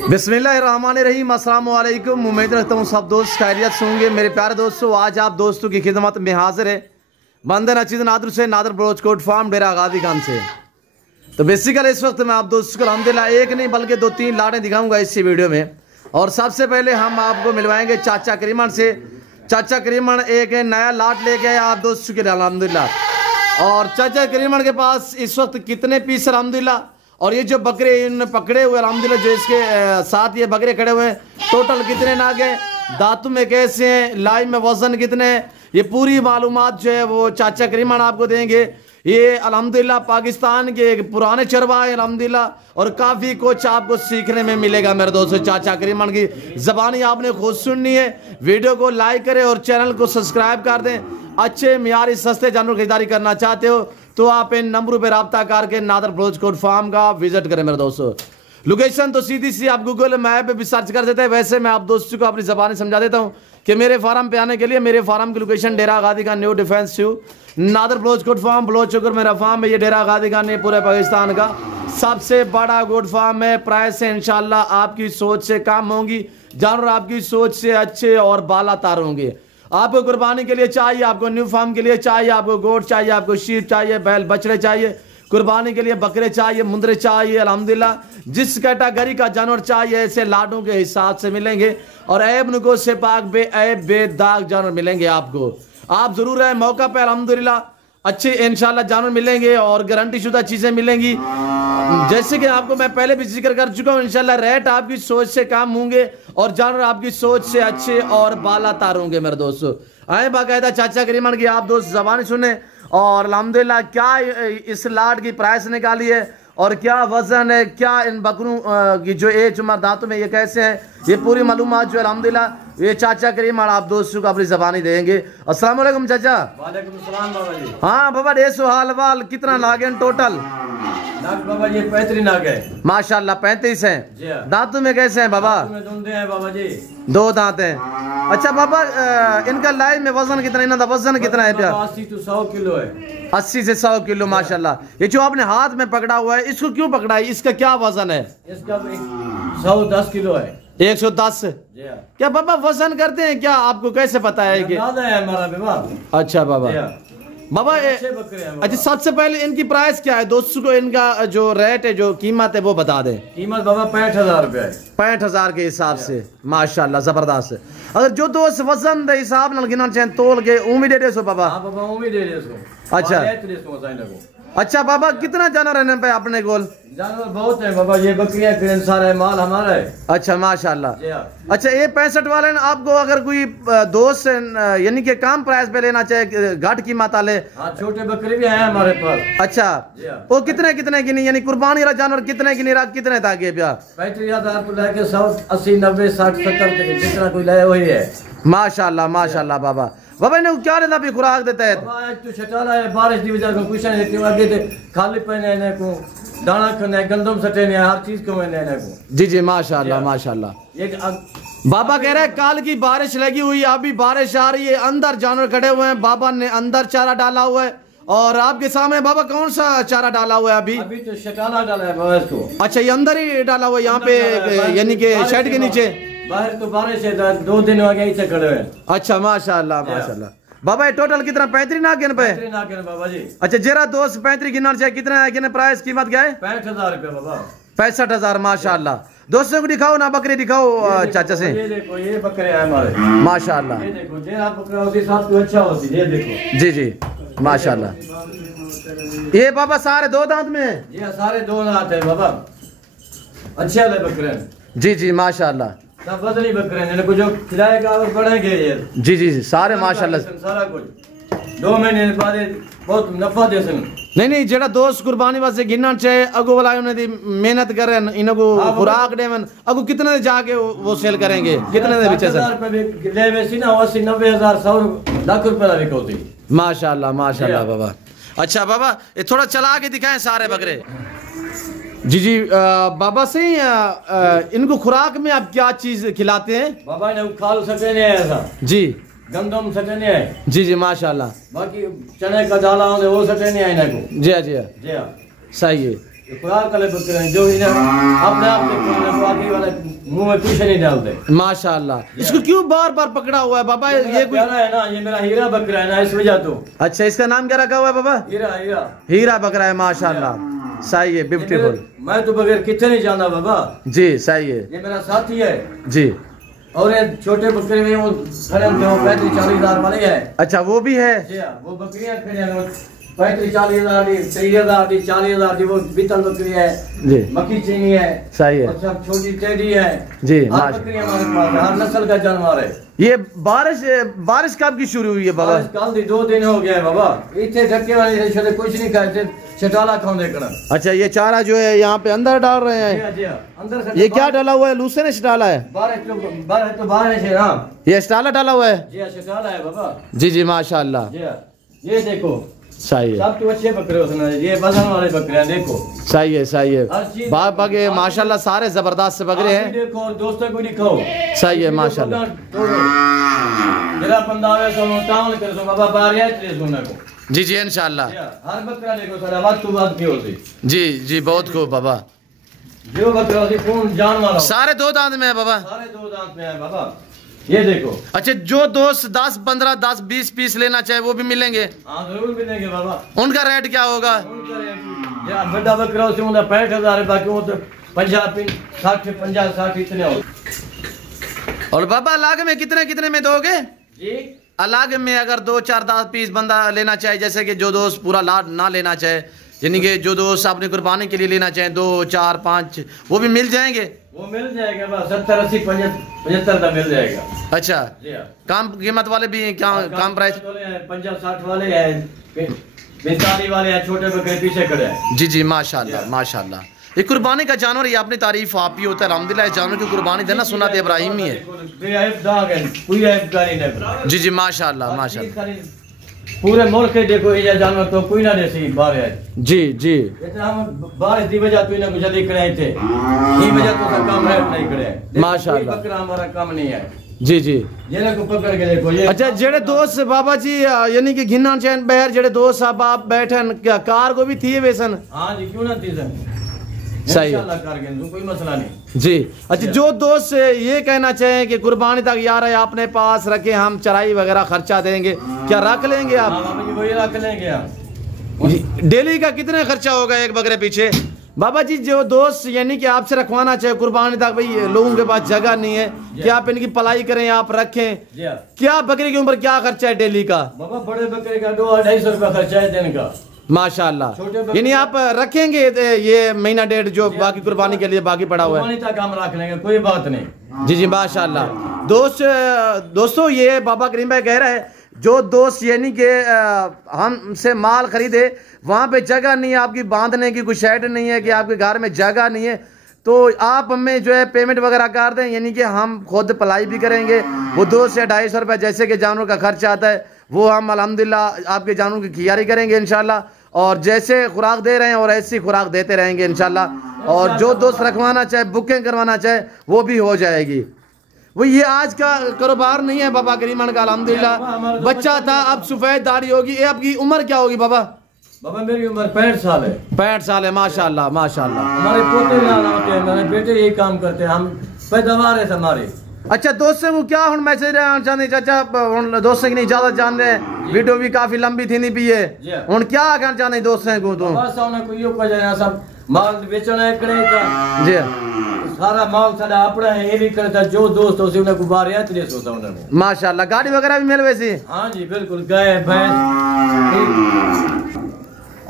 बिस्मिल्लाहिर्रहमानिर्रहीम, अस्सलाम वालेकुम। उम्मीद रखता हूँ सब दोस्त खैरियत से होंगे। मेरे प्यारे दोस्तों, आज आप दोस्तों की खिदमत में हाजिर है बंदर नचीद नादर से नादर ब्रोच कोट फार्म डेरा गादी खान से। तो बेसिकली इस वक्त मैं आप दोस्तों को अल्हम्दुलिल्लाह एक नहीं बल्कि 2-3 लाटें दिखाऊंगा इसी वीडियो में। और सबसे पहले हम आपको मिलवाएंगे चाचा करीमन से। चाचा करीमन एक नया लाट लेके आए आप दोस्तों के लिए अल्हम्दुलिल्लाह। और चाचा करीमन के पास इस वक्त कितने पीस अल्हम्दुलिल्लाह, और ये जो बकरे इन पकड़े हुए अल्हम्दुलिल्लाह जो इसके साथ ये बकरे खड़े हुए हैं, टोटल कितने नाग हैं, दांतों में कैसे हैं, लाई में वजन कितने हैं, ये पूरी मालूमात जो है वो चाचा करीमन आपको देंगे। ये अल्हम्दुलिल्लाह पाकिस्तान के एक पुराने चरवा है अल्हम्दुलिल्लाह, और काफ़ी कुछ आपको सीखने में मिलेगा मेरे दोस्तों। चाचा करीमन की ज़बानी आपने खुद सुननी है। वीडियो को लाइक करें और चैनल को सब्सक्राइब कर दें। अच्छे मियारी सस्ते जानवर खरीदारी करना चाहते हो तो आप इन नंबरों पर रब्ता करके नादर ब्रोच कोट फार्म का विजिट करें मेरे दोस्तों। लोकेशन तो सीधी सी आप गूगल मैप पे भी सर्च कर देते हैं। वैसे मैं आप दोस्तों को अपनी ज़बानी समझा देता हूँ कि मेरे फार्म पे आने के लिए मेरे फार्म की लोकेशन डेरा गादी खान न्यू डिफेंस नादर ब्रोच कोट फार्म ब्लोच चुकर मेरा फार्म है। ये डेरा गादी खान पूरे पाकिस्तान का सबसे बड़ा गोट फार्म है। प्राइस से इंशाल्लाह आपकी सोच से काम होंगी, जानवर आपकी सोच से अच्छे और बाला तार होंगे। आपको कुर्बानी के लिए चाहिए, आपको न्यू फार्म के लिए चाहिए, आपको गोट चाहिए, आपको शीप चाहिए, बैल बछड़े चाहिए, कुर्बानी के लिए बकरे चाहिए, मुंदरे चाहिए, अल्हम्दुलिल्लाह जिस कैटेगरी का जानवर चाहिए ऐसे लाडों के हिसाब से मिलेंगे। और ऐब नुको से पाक बेऐब बेदाग जानवर मिलेंगे आपको। आप जरूर है मौका पे अल्हम्दुलिल्लाह अच्छे इंशाल्लाह जानवर मिलेंगे और गारंटी शुदा चीज़ें मिलेंगी। जैसे कि आपको मैं पहले भी जिक्र कर चुका हूँ, इंशाल्लाह रेट आपकी सोच से काम होंगे और जानवर आपकी सोच से अच्छे और बाला तार होंगे मेरे दोस्तों। आए बाकायदा चाचा करीमन की आप दोस्त ज़बानी सुने और अल्हम्दुलिल्लाह क्या इस लाट की प्राइस निकाली है और क्या वजन है, क्या इन बकरों की जो एज उम्र दांतों में ये कैसे हैं, ये पूरी मालूमात जो अल्हम्दुलिल्लाह ये चाचा करीमन आप दोस्तों को अपनी ज़बानी देंगे। अस्सलाम वालेकुम चाचा। वालेकुम सलाम बाबा जी। हाँ बाबा, ये सुहाल वाल कितना लागे टोटल? नाग बाबा ये 35 नाग है माशाल्लाह, 35 हैं। दांतों में कैसे हैं बाबा? है बाबा जी, 2 दांत हैं। अच्छा बाबा, इनका लाइव में वजन कितना, इनका वजन कितना है? 80 से 100 किलो है। 80 से 100 किलो माशाल्लाह। ये जो आपने हाथ में पकड़ा हुआ है इसको क्यों पकड़ा है, इसका क्या वजन है? इसका 110 किलो है। 110? क्या बाबा वजन करते हैं क्या, आपको कैसे पता है कि? है हमारा विभाग। अच्छा बाबा, बाबा अच्छा सबसे पहले इनकी प्राइस क्या है दोस्तों को, इनका जो रेट है जो कीमत है वो बता दें। कीमत बाबा 65,000 रुपया है। 65,000 के हिसाब से माशाल्लाह जबरदस्त है। अगर जो दोस्त वजन के हिसाब न गिना चाहें तोल के उम्मीद दे सो बाबा? हाँ बाबा उम्मीद दे सो। अच्छा बाबा, कितना जानवर रहने पे अपने गोल? जानवर बहुत है बाबा, ये बकरियां सारा है, माल हमारा है। अच्छा माशाल्लाह। अच्छा ये 65 वाले ने आपको अगर कोई दोस्त यानी कि कम प्राइस पे लेना चाहे, घाट की माता ले? हाँ छोटे बकरे भी हैं हमारे पास। अच्छा वो कितने कितने गिनी, यानी कुर्बानी वाला जानवर कितने गिनी रहा, कितने था के? 35,000 को लेके 100 80 90 60 70 तक जितना कोई लाए वही है। माशाल्लाह माशाल्लाह बाबा। बाबा ने क्या रहता भी खुराक देता है? तो छटाला है, बारिश की वजह से कुछ नहीं, आगे थे खाली पहने इन्हें को दाना खाने, गंदम सटे ने, हर चीज को मैंने इन्हें को। जी जी माशाल्लाह माशाल्लाह। बाबा कह रहे हैं काल की बारिश लगी हुई, अभी बारिश आ रही है, अंदर जानवर खड़े हुए हैं, बाबा ने अंदर चारा डाला हुआ है। और आपके सामने बाबा कौन सा चारा डाला हुआ है अभी? अभी तो शटाला डाला है बाबा इसको। अच्छा ये अंदर ही डाला हुआ है यहाँ पे, यानी कि शेड के नीचे? बाहर तो बारिश है, 2 दिन हो गए खड़े हुए। अच्छा माशाल्लाह माशाल्लाह। बाबा ये टोटल कितना 35 नाग गिन पे? 35 नाग गिन बाबा जी। अच्छा जरा दोस्त 35 गिनना चाहिए, कितना गिने प्राइस कीमत क्या है? 65,000 रुपया बाबा। 65,000 माशाल्लाह। दोस्तों को दिखाओ ना, बकरी दिखाओ चाचा से। ये देखो ये बकरे हैं हमारे माशाल्लाह। ये देखो जे आप बकरा होती साथ तो अच्छा होती, ये देखो। जी जी माशाल्लाह। ये बाबा सारे 2 दांत में है? ये सारे 2 दांत है बाबा, अच्छे वाले बकरे। जी जी माशाल्लाह। सब बदली बकरे हैं, इनको जो खिलाएगा और बढ़ेंगे ये। जी जी सारे माशाल्लाह। सारा कुछ 2 महीने बाद बहुत नफा दे सन। नहीं जेड़ा दोस्त कुर्बानी वास्ते गिनना चाहे अगो वाला उन्हें दी मेहनत करें, इनको खुराक देवन, अगो कितने दे जाके वो सेल करेंगे, कितने दे बेचे सर? 60,000 रुपए ले वैसी ना 80 90 हज़ार 100 लाख रुपए का बिकौती। माशाल्लाह माशाल्लाह बाबा। अच्छा बाबा ये थोड़ा चला के दिखाएं सारे बकरे। जी जी बाबा से इनको खुराक में आप क्या चीज खिलाते हैं? बाबा ने खाल सटे नहीं है ऐसा। जी गंदम सटे नहीं है। जी जी माशाल्लाह। बाकी चने का दाला वो सटे नहीं है इनको। जी जी जी सही है। खुराक वाले बकरे हैं जो इन्हें अपने आप से बाकी वाले मुंह में कुछ नहीं डालते। माशाल्लाह। इसको क्यों बार बार पकड़ा हुआ है बाबा? ये कुछ है ना, ये मेरा हीरा बकरा है ना, इस वजह तो। अच्छा, इसका नाम क्या रखा हुआ है बाबा? हीरा। हीरा हीरा बकरा है, माशाल्लाह। सही है, ब्यूटीफुल। मैं तो बगैर कितने नहीं जाना बाबा जी। सही है, ये मेरा साथी है जी। और ये छोटे बकरे में वो खड़े होते हैं 35-40 हज़ार वाले है। अच्छा, वो भी है जी हाँ, वो बकरियां खड़े हैं 35-40 हज़ार की, 30 हज़ार की, 40 हज़ार की। वो बीतल बकरी है जी, मक्खी चीनी है। सही है और सब छोटी टेडी है जी। हर बकरी हमारे पास है, हर नस्ल का जानवर है। ये बारिश कब की शुरू हुई है बाबा? कल दी 2 दिन हो गया है बाबा। इतने धक्के वाले कुछ नहीं खाते, छटाला खाने का। अच्छा, ये चारा जो है यहाँ पे अंदर डाल रहे हैं? जी हाँ, अंदर से ये क्या डाला हुआ है? लूसे ने डाला है? बारिश है ना, ये स्टाला डाला हुआ है? जी हाँ, छटाला है बाबा। जी जी, माशाल्लाह। जी हाँ, ये देखो सही है, सब तो अच्छे बकरे होते हैं, ये वजन वाले बकरे हैं। देखो सही है, सही है। हर चीज बाबा के माशाल्लाह सारे जबरदस्त से बकरे हैं। देखो और दोस्तों को दिखाओ। सही है, माशाल्लाह। जरा पंदावे सो टाउन कर सो बाबा बाहर है तेरे सोने को। जी जी, इंशाल्लाह। हर बकरा देखो सारा वक्त तो बात की होती। जी जी, बहुत खूब बाबा। जो बकरा होती कौन जानवर हो, सारे 2 दांत में है बाबा? सारे 2 दांत में है बाबा। ये देखो। अच्छा, जो दोस्त 10, 15, 10, 20 पीस लेना चाहे वो भी मिलेंगे? हाँ जरूर मिलेंगे बाबा। उनका रेट क्या होगा? बड़ा बकरा उससे 65,000 है, बाकी वो तो 50, 60, 50, 60 इतने हो। और बाबा अलग में कितने कितने में दोगे? जी अलग में अगर 2, 4, 10 पीस बंदा लेना चाहे, जैसे कि जो दोस्त पूरा लाट ना लेना चाहे, यानी कि जो दोस्त अपनी कुर्बानी के लिए लेना चाहे 2, 4, 5, वो भी मिल जाएंगे? वो मिल जाएगा बस 70, 80, 75 तक मिल जाएगा। अच्छा, जी हाँ। कम कीमत वाले भी हैं क्या? कम प्राइस? 50, 60 वाले हैं, 45 वाले हैं, छोटे बकरे पीछे खड़े हैं। जी जी, माशाल्लाह माशाल्लाह। ये कुर्बानी का जानवर, ये अपनी तारीफ आप ही होता है अल्हम्दुलिल्लाह। जानवर की कुर्बानी देना सुन्नत इब्राहिमी है। जी जी, माशाल्लाह माशाल्लाह। पूरे मुल्क के देखो ये जानवर तो कोई ना देसी बाहर है। जी जी, हम बारिश दी वजह तो इन्हें कुछ अधिक करे थे, ये वजह तो सब काम रेट नहीं करे। माशाल्लाह। बकरा हमारा काम नहीं है। जी जी। ये को पकड़ के देखो ये। अच्छा, जेड़े दोस्त बाबा जी यानी कि गिनना चैन बहर जेड़े दोस्त साहब आप बैठन क्या कार को भी थी वेसन? हाँ जी, क्यों ना थी सन, सही है, कोई मसला नहीं जी। अच्छा, जो दोस्त ये कहना चाहें कि कुर्बानी तक यार है अपने पास रखे, हम चराई वगैरह खर्चा देंगे, क्या रख लेंगे आप? वही रख लेंगे आप। डेली का कितना खर्चा होगा एक बकरे पीछे? बाबा जी, जो दोस्त यानी कि आपसे रखवाना चाहे कुर्बानी तक, भाई लोगों के पास जगह नहीं है कि आप इनकी पलाई करें, आप रखें, क्या बकरे की उम्र क्या खर्चा है डेली का? बाबा बड़े बकरे का 200-250 रुपया खर्चा है दिन का, माशाल्लाह। यानी आप रखेंगे ये महीना डेढ़ जो बाकी कुर्बानी के लिए बाकी पड़ा हुआ है? तक हम रख लेंगे, कोई बात नहीं। जी जी, माशाल्लाह। दोस्तों ये बाबा करीम भाई कह रहे हैं, जो दोस्त यानी कि हमसे माल खरीदे, वहाँ पे जगह नहीं है आपकी बांधने की, कोई शेड नहीं है कि आपके घर में जगह नहीं है, तो आप हमें जो है पेमेंट वगैरह कर दें, यानी कि हम खुद पलाई भी करेंगे। वो 200 से 250 रुपये जैसे कि जानवर का खर्चा आता है, वो हम अल्हम्दुलिल्लाह आपके जानवर की खियारी करेंगे इंशाल्लाह, और जैसे खुराक दे रहे हैं और ऐसी खुराक देते रहेंगे इंशाल्लाह। और जो दोस्त रखवाना चाहे, बुकिंग करवाना चाहे, वो भी हो जाएगी। वो ये आज का कारोबार नहीं है बाबा करीमन का, अल्हम्दुलिल्लाह। बच्चा था, अब सफेद दाढ़ी होगी। ये आपकी उम्र क्या होगी बाबा? बाबा मेरी उम्र 65 साल है। 65 साल है, माशाल्लाह माशाल्लाह। हमारे पोते होते हैं, मेरे बेटे यही काम करते हैं, हम पैदावार है हमारी। अच्छा, दोस्तों को क्या हम मैसेज चाहते चाचा, दोस्तों की नहीं ज्यादा जान रहे, वीडियो भी काफी लंबी थी नहीं भी है, हम क्या कहना चाहते दोस्तों को? तो बस उन्हें कोई यो कह सब माल बेचना है करे का जी, सारा माल सारा अपना है, ये भी करता जो दोस्त होते उन्हें को बाहर है तेरे सोता उन्हें को। माशाल्लाह। गाड़ी वगैरह भी मिल वैसी? हाँ जी बिल्कुल, गाय भैंस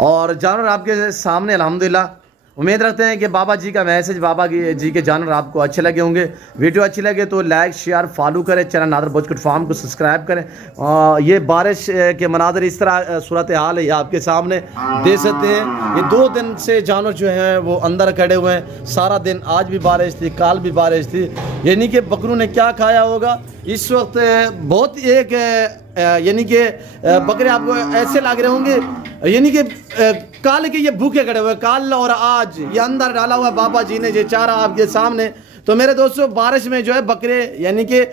और जानवर आपके सामने अल्हम्दुलिल्लाह। उम्मीद रखते हैं कि बाबा जी का मैसेज, बाबा जी के जानवर आपको अच्छे लगे होंगे। वीडियो अच्छी लगे तो लाइक शेयर फॉलो करें, चैनल नादर बोचकोट फार्म को सब्सक्राइब करें। ये बारिश के मनाजर इस तरह सूरत हाल है, ये आपके सामने देख सकते हैं। ये 2 दिन से जानवर जो हैं वो अंदर खड़े हुए हैं, सारा दिन। आज भी बारिश थी, कल भी बारिश थी, यानी कि बकरों ने क्या खाया होगा इस वक्त। बहुत एक यानी कि बकरे आपको ऐसे लग रहे होंगे यानी कि काल के ये भूखे खड़े हुए, काल और आज ये अंदर डाला हुआ बाबा जी ने ये चारा आपके सामने तो मेरे दोस्तों बारिश में जो है बकरे यानी कि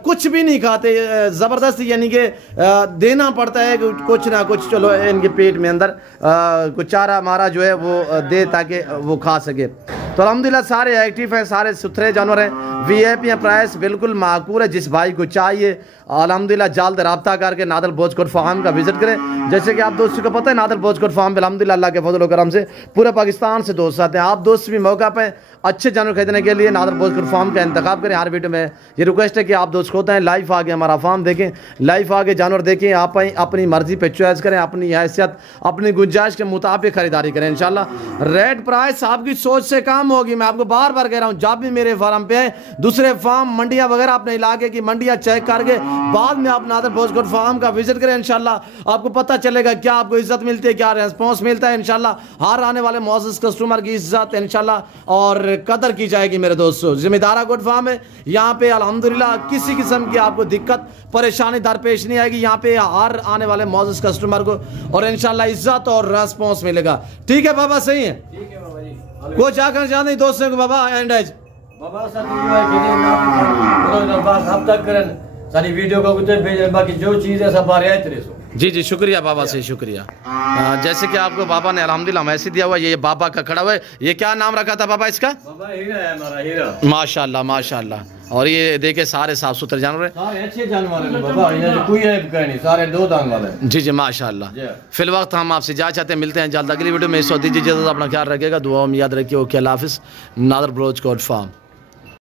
कुछ भी नहीं खाते, ज़बरदस्त यानी कि देना पड़ता है कुछ ना कुछ, चलो इनके पेट में अंदर कुछ चारा मारा जो है वो दे ताकि वो खा सके। तो अल्हम्दुलिल्लाह सारे एक्टिव हैं, सारे सुथरे जानवर हैं, VIP हैं, प्राइस बिल्कुल माकूल है। जिस भाई को चाहिए अल्हम्दुलिल्लाह जल्द रब्ता करके नादल बोझकोट फार्म का विजिट करें। जैसे कि आप दोस्तों को पता है नादल बोझकोट फार्म पे अल्हम्दुलिल्लाह अल्लाह के फजल व करम से पूरे पाकिस्तान से दोस्त आते हैं। आप दोस्त भी मौका पे अच्छे जानवर खरीदने के लिए नादल बोझकोट फार्म का इंतखाब करें। हर वीडियो में ये रिक्वेस्ट है कि आप दोस्त होते हैं लाइव आगे हमारा फार्म देखें, लाइव आगे जानवर देखें, आप अपनी मर्जी पे चॉइस करें, अपनी हैसियत अपनी गुंजाइश के मुताबिक खरीदारी करें। इंशाल्लाह रेट प्राइस आपकी सोच से काम होगी। मैं आपको बार बार कह रहा हूँ, जब भी मेरे फार्म पे है दूसरे फार्म मंडियाँ वगैरह अपने इलाके की मंडियाँ चेक करके बाद में आप नादल बोझकोट फार्म का विजिट करें। इंशाल्लाह आपको पता चलेगा क्या आपको इज्जत मिलती है, क्या रेस्पॉन्स मिलता है। इंशाल्लाह हर आने वाले मुअज़्ज़ज़ कस्टमर की इज्जत इंशाल्लाह और कदर की जाएगी। मेरे दोस्तों जिम्मेदारा गोट फार्म है, यहाँ पे अल्हम्दुलिल्लाह किसी किस्म की आपको दिक्कत परेशानी दरपेश नहीं आएगी। यहाँ पे हर आने वाले मुअज़्ज़ज़ कस्टमर को और इंशाल्लाह इज्जत और रेस्पॉन्स मिलेगा। ठीक है बाबा, सही है? ठीक है बाबा जी। कुछ आकर चाहते हैं दोस्तों को बाबा एंड एज बाबा सब तक करें सारी वीडियो को कुछ भेज, बाकी जो चीज़ है सब आ रहा है तेरे से। जी जी शुक्रिया बाबा से, शुक्रिया। जैसे कि आपको बाबा ने अल्हम्दुलिल्लाह मैसेज दिया हुआ, ये बाबा का खड़ा हुआ है। ये क्या नाम रखा था बाबा इसका? बाबा हीरा है हमारा, हीरा। माशाल्लाह माशाल्लाह। और ये देखे सारे साफ सुथरे जानवर हैं, सारे अच्छे जानवर हैं बाबा, इन्हें कोई ऐब नहीं, सारे दो दांत वाले। जी जी माशाल्लाह। फिल वक्त हम आपसे जा चाहते हैं, मिलते हैं जल्द अगली वीडियो में। इस वक्त दीजिए इजाज़त, अपना ख्याल रखिएगा, दुआ में याद रखिए। ओके अल्लाह हाफिज़। नादर बोझकोट फार्म।